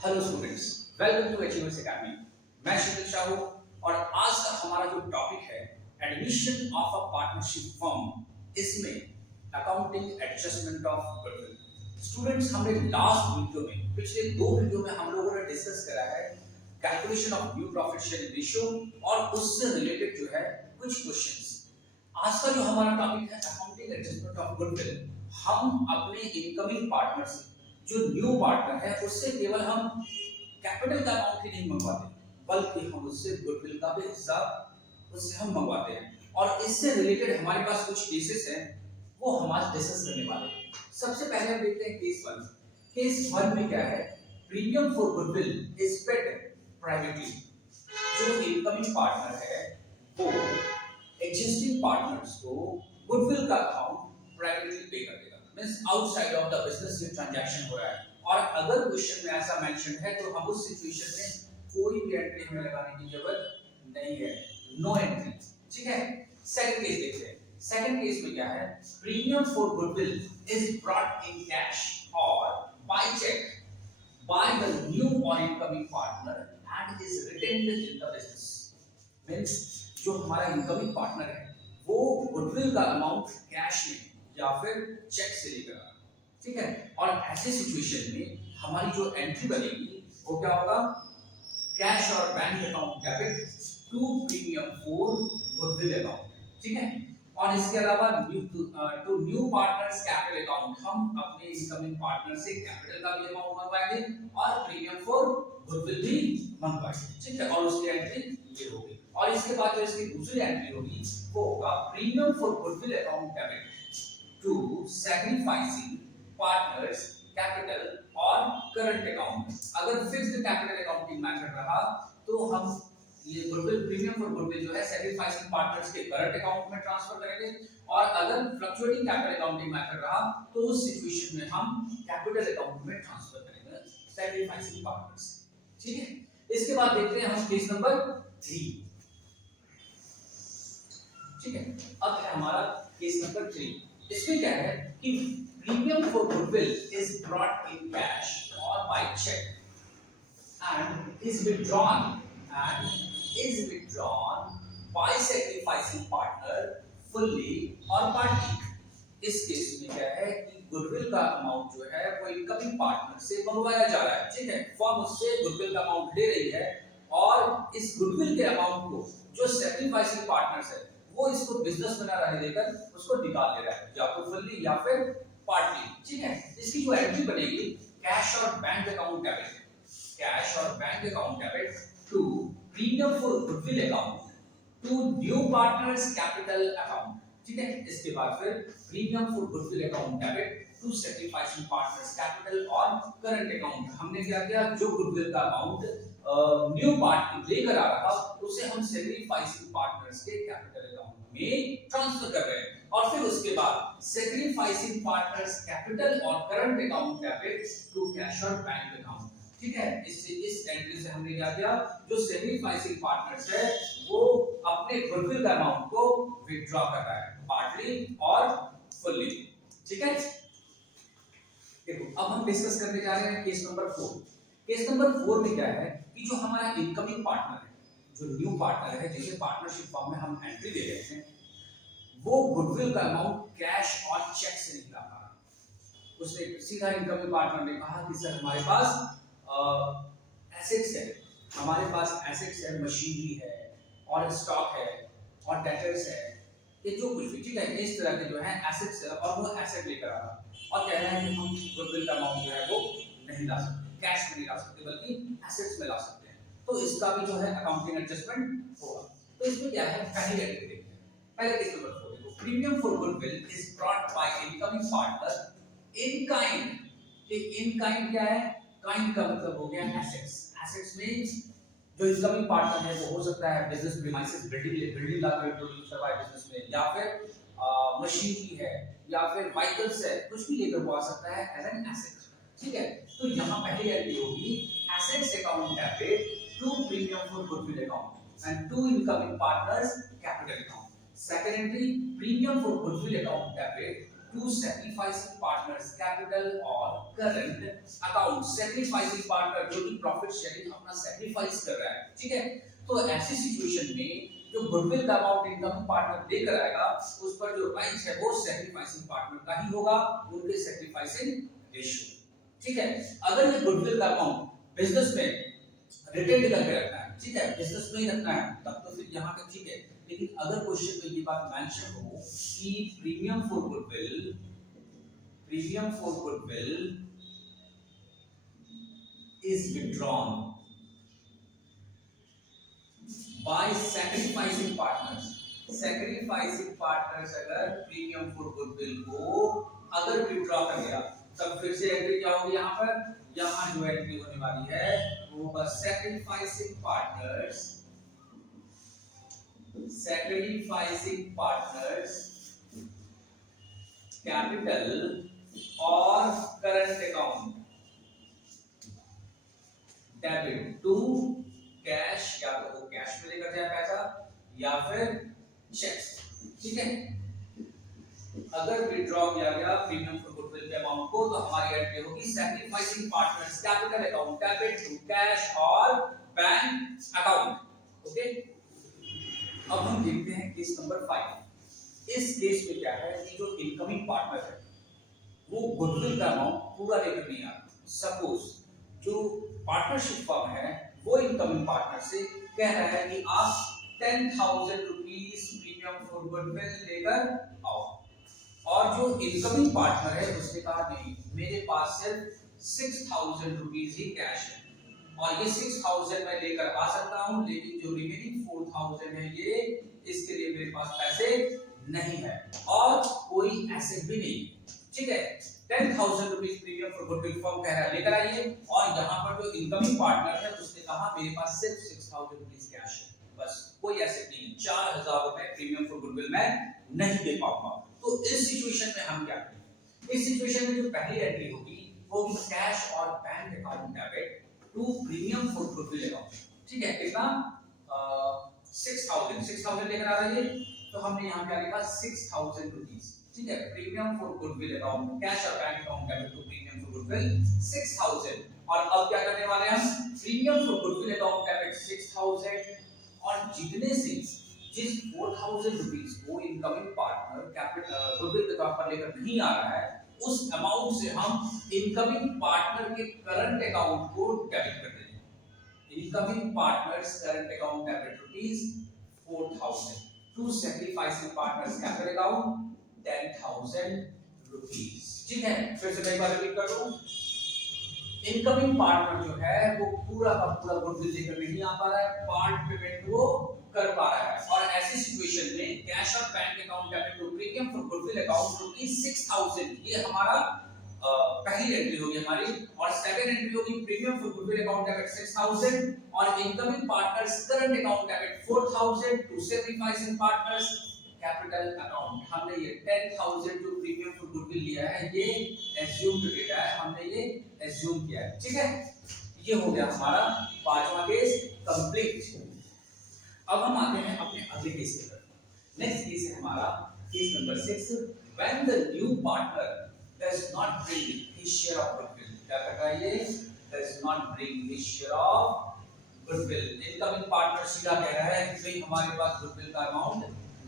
Hello students, welcome to achievers academy. मैं शिविर शाहू और आज का हमारा जो टॉपिक है admission of a partnership firm, इसमें accounting adjustment of goodwill. Students, हमने लास्ट वीडियो में, पिछले दो वीडियो में हम लोगों ने डिस्कस करा है calculation of new profit sharing ratio और उससे रिलेटेड जो है कुछ क्वेश्चंस। आज का जो हमारा टॉपिक है अकाउंटिंग एडजस्टमेंट ऑफ गुडविल, हम अपने इनकमिंग पार्टनर से, जो न्यू पार्टनर है, उससे केवल हम कैपिटल का अमाउंट ही नहीं मंगवाते, बल्कि हम उससे गुडविल का भी हिस्सा उससे हम मंगवाते हैं। और इससे रिलेटेड हमारे पास कुछ केसेस हैं, वो हम आज डिस्कस करने वाले हैं। सबसे पहले हम देखते हैं केस वन। केस वन में क्या है, premium for goodwill is paid privately. जो इनकमिंग पार्टनर है वो एग्जिस्टिंग पार्टनर्स को गुडविल का अमाउंट प्राइवेटली पे कर देगा, means outside of the business ये ट्रांजैक्शन हो रहा है। और अगर क्वेश्चन में ऐसा मेंशन है तो हम उस सिचुएशन में कोई भी एंट्री हमें लगाने की जरूरत नहीं है, नो एंट्री। ठीक है। सेकंड केस देखते हैं। सेकंड केस में क्या है, premium for goodwill is brought in cash और by cheque by the new और incoming partner and is retained in the business. Means जो हमारा इनकमिंग पार्टनर है वो गुडविल का अमाउंट कैश में या फिर चेक से लेकर आ रहा है। ठीक है। और ऐसे सिचुएशन में हमारी जो एंट्री बनेगी वो क्या होगा, कैश और bank account debit to premium for goodwill account. ठीक है। और इसके अलावा to new partners capital account, हम अपने इनकमिंग पार्टनर से कैपिटल का भी अमाउंट मंगवाएंगे और प्रीमियम फॉर गुडविल भी मंगवाएंगे। ठीक है। और उसकी एंट्री ये होगी। और इसके बाद जो इसकी दूसरी एंट्री होगी वो होगा premium for goodwill account debit to sacrificing partners capital और करंट अकाउंट। अगर फिक्स्ड कैपिटल अकाउंटिंग मेथड रहा तो हम ये गुडविल, प्रीमियम फॉर गुडविल जो है सैक्रिफाइसिंग पार्टनर्स के करंट अकाउंट में ट्रांसफर करेंगे। और अगर फ्लक्चुएटिंग कैपिटल अकाउंटिंग मेथड रहा तो उस सिचुएशन में हम कैपिटल अकाउंट में ट्रांसफर करेंगे सैक्रिफाइसिंग पार्टनर्स। ठीक है। इसके बाद देखते हैं हम केस नंबर 3। ठीक है। अब है हमारा केस नंबर 3। इसमें क्या है कि premium for goodwill is brought in cash और by cheque and is withdrawn by sacrificing partner fully or partly। इस केस में क्या है कि गुडविल का अमाउंट जो है वो इनकमिंग पार्टनर से मंगवाया जा रहा है। ठीक है। फर्म उससे गुडविल का अमाउंट ले रही है और इस गुडविल के अमाउंट को जो सैक्रिफाइसिंग पार्टनर्स है वो इसको बिजनेस बना रहे लेकर उसको निकाल ले रहा है, या तो फुल्ली या फिर पार्टली। ठीक है। इसकी जो एंट्री बनेगी, कैश और बैंक अकाउंट डेबिट, कैश और bank account debit to premium for goodwill account to new partners capital account. ठीक है। इसके बाद फिर premium for goodwill account debit to sacrificing partners capital और करंट अकाउंट। हमने क्या किया, जो गुडविल का अमाउंट न्यू पार्टनर लेकर आ रहा उसे हम सैक्रिफाइसिंग पार्टनर्स के कैपिटल अकाउंट में ट्रांसफर कर रहे हैं। और फिर उसके बाद सैक्रिफाइसिंग पार्टनर्स कैपिटल और current account debit to cash और बैंक अकाउंट। ठीक है। इस एंट्री से हमने क्या किया, जो सैक्रिफाइसिंग पार्टनर्स है वो अपने गुडविल का अमाउंट को विथड्रॉ कर रहा है, पार्टली और फुल्ली। ठीक है। देखो, अब हम डिस्कस करने जा रहे हैं केस नंबर 4। केस नंबर 4 में क्या है कि जो हमारा इनकमिंग पार्टनर है, जो न्यू पार्टनर है, जिसे पार्टनरशिप फॉर्म में हम एंट्री दे रहे हैं, वो गुडविल का अमाउंट कैश और चेक से नहीं ला पा रहा। उसने सीधा इनकमिंग पार्टनर ने कहा कि सर हमारे पास एसेट्स है, हमारे पास एसेट्स है, मशीनरी है और स्टॉक है और डेटर्स है, ये जो कुछ भी, ठीक है, इस तरह के जो है एसेट्स है और वो एसेट लेकर आ रहा और कह रहा है कि हम गुडविल का अमाउंट जो है वो नहीं ला सकते, कैश में नहीं ला सकते, बल्कि एसेट्स में ला सकते हैं। तो इसका भी जो है अकाउंटिंग एडजस्टमेंट होगा। तो इसमें क्या है, पहली एंट्री देखते हैं। पहले केस नंबर 4 देखो, premium for goodwill is brought by incoming partner in kind. In kind क्या है, काइंड का मतलब हो गया एसेट्स। एसेट्स में जो इनकमिंग पार्टनर है वो हो सकता है बिजनेस प्रीमाइसेस, बिल्डिंग लाकर इंट्रोड्यूस करवाए बिजनेस में, या फिर मशीनरी है, या फिर व्हीकल्स है, कुछ भी लेकर वो आ सकता है एज एन एसेट। ठीक है। तो यहाँ पहली एंट्री होगी assets account debit to premium for goodwill account and to incoming partners capital account. Second entry, premium for goodwill account debit to sacrificing partners capital और करंट अकाउंट। सैक्रिफाइसिंग पार्टनर जो कि profit sharing अपना sacrifice कर रहा है, ठीक है। तो ऐसी सिचुएशन में जो गुडविल का अमाउंट इनकम पार्टनर लेकर आएगा उस पर जो राइट है वो सैक्रिफाइसिंग पार्टनर का ही होगा, उनके सैक्रिफाइसिंग रेशियो, ठीक है। अगर ये गुडविल का अमाउंट बिजनेस में रिटेन करके रखना है, ठीक है, बिजनेस में ही रखना है, तब तो फिर यहाँ तक ठीक है। लेकिन अगर क्वेश्चन में ये बात मेंशन हो कि premium for goodwill is withdrawn bye sacrificing partners अगर प्रीमियम फॉर गुडविल को अगर विथड्रॉ कर गया तब फिर से एंट्री क्या होगी यहाँ पर, यहाँ जो एंट्री होने वाली है वो होगा सैक्रिफाइसिंग पार्टनर्स कैपिटल और current account debit to cash, या तो वो कैश में लेकर जाए पैसा या फिर चेक्स, ठीक है। अगर विड्रॉ किया गया प्रीमियम फॉर गुडविल के अमाउंट को तो हमारी एंट्री होगी sacrificing partners capital account debit to cash और बैंक अकाउंट, ओके। अब हम देखते हैं केस नंबर 5। इस केस में क्या है कि जो इनकमिंग पार्टनर है वो गुडविल का अमाउंट पूरा लेकर नहीं आ रहा। सपोज जो पार्टनरशिप फर्म है वो इनकमिंग पार्टनर से कह रहा है कि आप 10,000 रुपीस प्रीमियम फॉर गुडविल लेकर आओ, और जो इनकमिंग पार्टनर है उसने कहा नहीं, मेरे पास सिर्फ 6,000 रुपीस ही कैश है और ये 6,000 मैं लेकर आ सकता हूं, लेकिन जो रिमेनिंग 4,000 है ये इसके लिए मेरे पास पैसे नहीं है और कोई एसेट भी नहीं, ठीक है। 10,000 rupees premium for goodwill firm कह रहा है लेकर आइए, और यहाँ पर जो इनकमिंग पार्टनर है उसने कहा मेरे पास सिर्फ 6,000 रुपीस कैश है, बस कोई एसेट नहीं, 4,000 रुपए प्रीमियम फॉर गुडविल मैं नहीं दे पाऊंगा। तो इस सिचुएशन में हम क्या करेंगे? इस सिचुएशन में जो पहली एंट्री होगी वो होगी कैश और bank account debit to premium for goodwill account, ठीक है। कितना 6,000 लेकर आ रही है तो हमने यहाँ क्या लिखा 6,000 रुपीस, ठीक है। Premium for goodwill account cash और bank account debit to premium for goodwill 6,000, और अब क्या करने वाले हैं हम, premium for goodwill account debit 6,000 और जितने से जिस 4,000 रुपीस वो इनकमिंग पार्टनर कैपिटल गुडविल के तौर पर लेकर नहीं आ रहा है उस अमाउंट से हम इनकमिंग पार्टनर के करंट अकाउंट को डेबिट कर देंगे। Incoming partners current account debit rupees 4,000 to sacrificing partners capital account 10,000 rupees, ठीक है। फिर से मैं एक बार रिपीट कर दूं, इनकमिंग पार्टनर जो है वो पूरा का पूरा गुडविल लेकर नहीं आ पा रहा है, पार्ट पेमेंट वो कर पा रहा है, और ऐसी सिचुएशन में कैश और bank account debit to premium for goodwill account rupees 6,000, ये हमारा पहली एंट्री होगी हमारी, और सेकंड एंट्री होगी premium for goodwill account debit 6,000 और incoming partners current account debit 4,000 to sacrificing partners capital account. हमने ये 10,000 जो प्रीमियम फॉर गुडविल लिया है ये एज्यूम डेटा है, हमने ये एज्यूम किया है, ठीक है। ये हो गया हमारा पांचवा केस कंप्लीट। अब हम आते हैं अपने अगले केस की तरफ। नेक्स्ट केस है हमारा case number 6, when the new partner does not bring his share of goodwill। क्या कर रहा है ये, does not bring his share of goodwill। Incoming partner सीधा कह रहा है कि भाई हमारे पास गुडविल का अमाउंट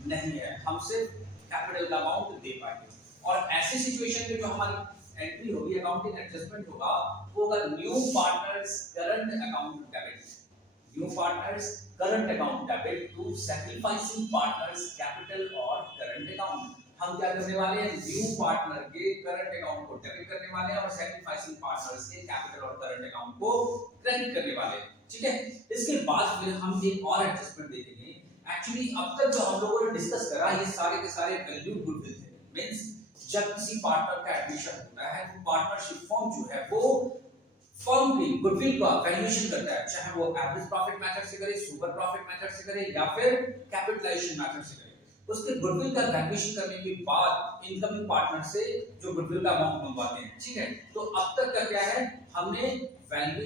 नहीं है, हम सिर्फ कैपिटल का अमाउंट दे पाएंगे, और ऐसे सिचुएशन में जो हमारी एंट्री होगी अकाउंटिंग एडजस्टमेंट होगा वो होगा new partners current account debit, new partners current account debit to sacrificing partners capital और करंट अकाउंट। हम क्या करने वाले हैं, न्यू पार्टनर के करंट अकाउंट को डेबिट करने वाले हैं और सैक्रिफाइसिंग पार्टनर्स के कैपिटल और करंट अकाउंट को क्रेडिट करने वाले हैं, ठीक है। इसके बाद फिर हम एक और एडजस्टमेंट देखेंगे। एक्चुअली अब तक जो हम लोगों ने डिस्कस करा ये सारे के सारे वैल्यू गुडविल थे, मींस जब किसी पार्टनर का एडमिशन होता है तो पार्टनरशिप फर्म जो है वो फर्म की गुडविल का वैल्यूएशन करता है, चाहे वो एवरेज प्रॉफिट मेथड से करे, सुपर प्रॉफिट मेथड से करे या फिर कैपिटलाइजेशन मेथड से करे। उसके गुडविल का वैल्यूएशन करने के बाद इनकमिंग पार्टनर से जो गुडविल का अमाउंट मंगवाते हैं, ठीक है। तो अब तक का क्या है, हमने वैल्यू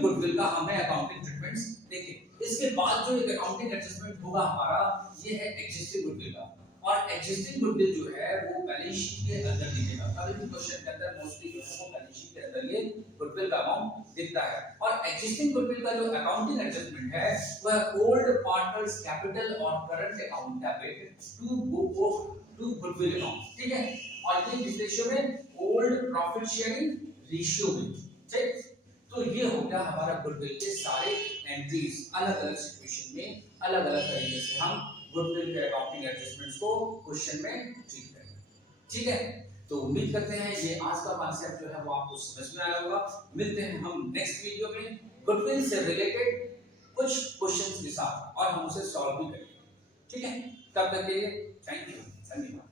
गुडविल का हमने अकाउंटिंग ट्रीटमेंट्स देखे। इसके बाद जो एक अकाउंटिंग एडजस्टमेंट होगा हमारा ये है एग्जिस्टिंग गुडविल का। और एग्जिस्टिंग गुडविल जो है वो बैलेंस शीट के अंदर दिखेगा। कभी भी क्वेश्चन के अंदर मोस्टली जो है वो बैलेंस शीट के अंदर ये गुडविल का अमाउंट दिखता है। और एग्जिस्टिंग गुडविल का जो अकाउंटिंग एडजस्टमेंट है वह ओल्ड पार्टनर्स कैपिटल और current account debit to goodwill account, ठीक है। और ये किस रेशियो में? ओल्ड प्रॉफिट शेयरिंग रेशियो में, ठीक। तो ये हो गया हमारा गुडविल के सारे एंट्रीज। अलग अलग सिचुएशन में अलग अलग तरीके से हम गुडविल के अकाउंटिंग एडजस्टमेंट्स को क्वेश्चन में ट्रीट करेंगे, ठीक है। तो उम्मीद करते हैं ये आज का कॉन्सेप्ट जो है वो आपको समझ में आया होगा। मिलते हैं हम नेक्स्ट वीडियो में गुडविल से रिलेटेड कुछ क्वेश्चंस के साथ और हम उसे सॉल्व भी करेंगे, ठीक है। तब तक के लिए थैंक यू, धन्यवाद।